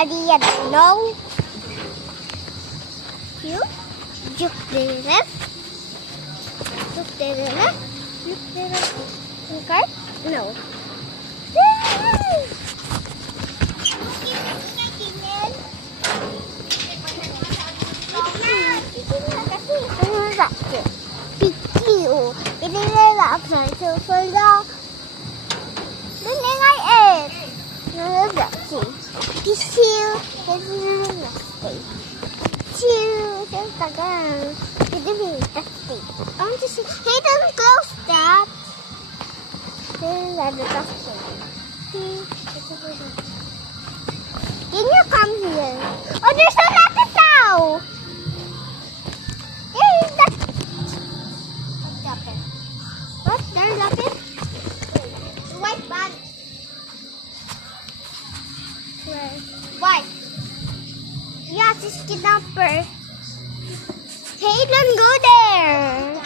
idea. No. You look to the left. Look to the left. Look to the left. Okay? No. I want to see. Hey, don't close that. Can you come here? Oh, there's a lapis now. There is that. What's happened? What? There's lapis? White bag. Where? White. Yes, it's kidnapper. Hey, don't go there.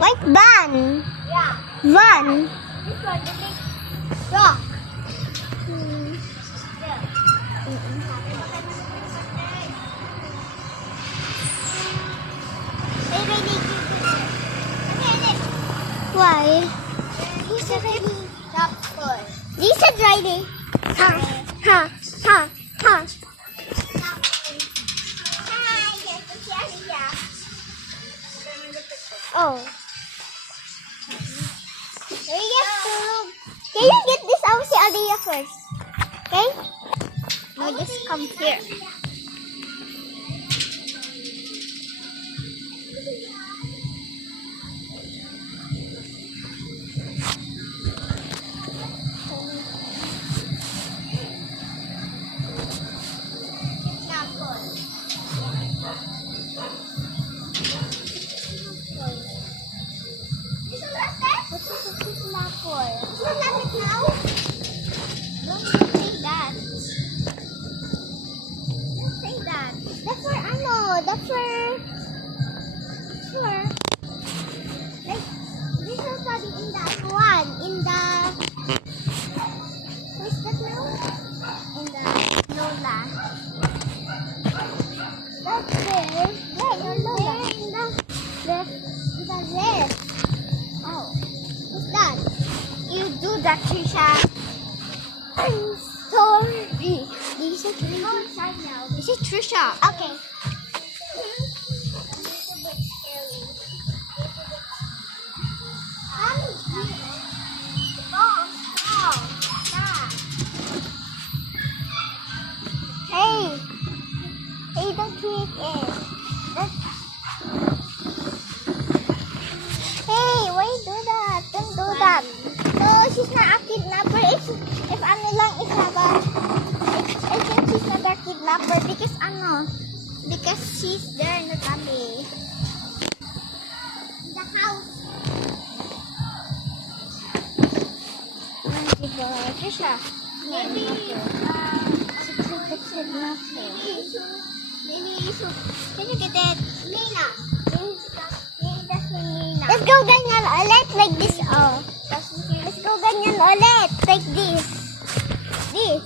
White van. Yeah. Van. This one, the big rock. Why? He's already top first. Lisa driving. Ha, ha, ha, ha. Oh. Can you get this Aussie idea first? Okay? No, just come here. Trisha. I'm sorry. This is Trisha. Okay. Hey. Hey, don't tweak it. Hey, why you do that? Don't do that. No, she's not a kidnapper. If ano lang is I think she's not a kidnapper because she's there in the tabby. In the house. Trisha. Maybe you should. Can you get it? Nina. Let's go ganyan ulit like this. Oh. Let's go ganyan ulit like this. This.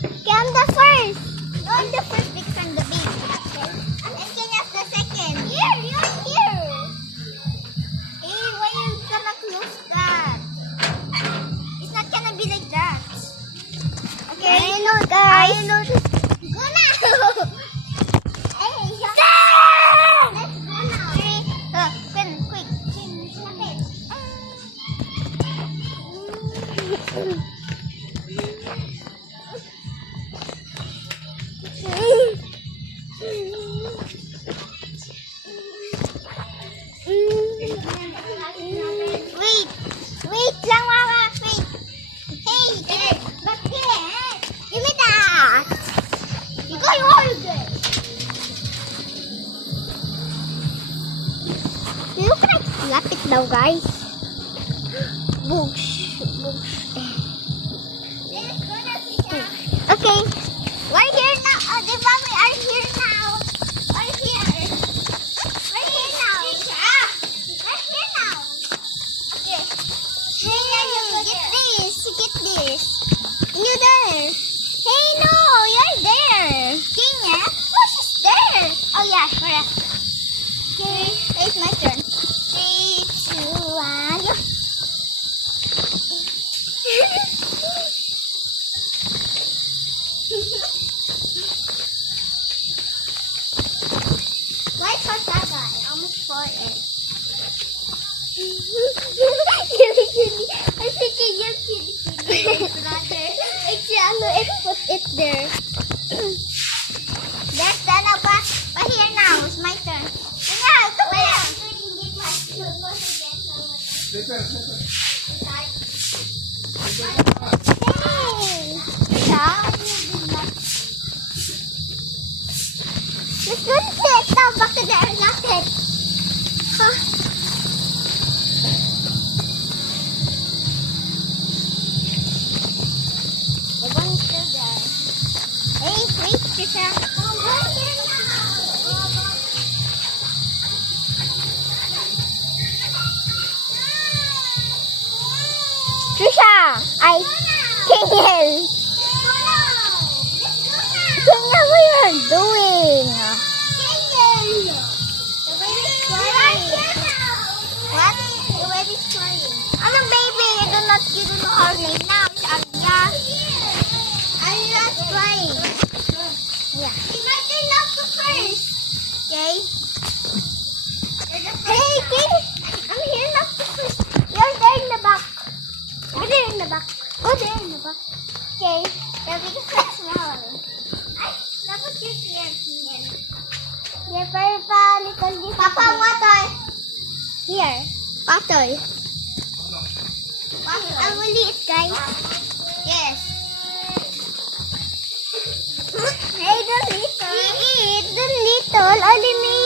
Okay, I'm the first. No, I'm the first because I'm the big. Okay. And Kenya's the second. Here, you're here. Hey, why you gonna close that? It's not gonna be like that. Okay. I know, guys. I know. Go now. Hey, let's go now. Quick. Wait lang mama, wait. Hey, bakit? Give me that. You got hold it. Look like lapit daw, guys. Books. Okay, we're here now. The family are here now. We're here now. correct. Okay, it's my turn. 3, 2, 1, go. Why Cortado? I almost for it. I'm thinking you're kidding, brother. It's yellow and put it there. There's Dana back. But here now, it's my turn. Yeah, come here. Let's go to it. Now back to there. Lock it. Huh? The one is still there. Hey, wait, Trisha. Trisha, Kenya, what are you doing? What? The baby's crying. Ano, baby? You do know her name now. It's Arya. Arya's crying. Yeah. You might turn off the first. Okay. Hey, King. I'm here not the first. You're there in the back. Go there in the back. Go there in the back. Okay. The biggest one small. Ay, dapat you're here, King. Yeah, pero pa little different. Papa, Matoy. Here. Patoy. I will eat, guys. Yes. Hey, the little. We eat the little. Only me.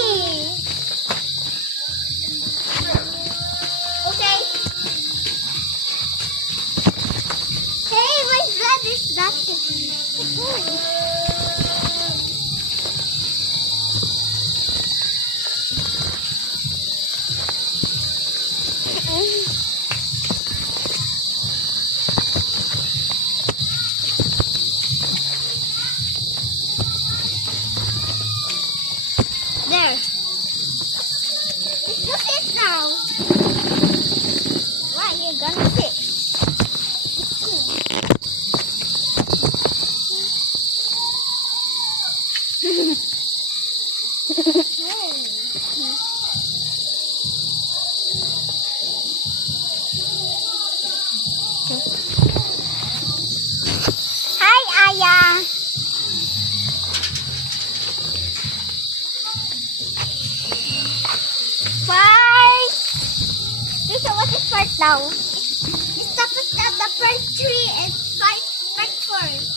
Okay. Hey, my blood is that. There. Let's go sit now. Why you gonna sit? Hi, Aya. Part. Lisa, what is part now? It's the front tree and part 4.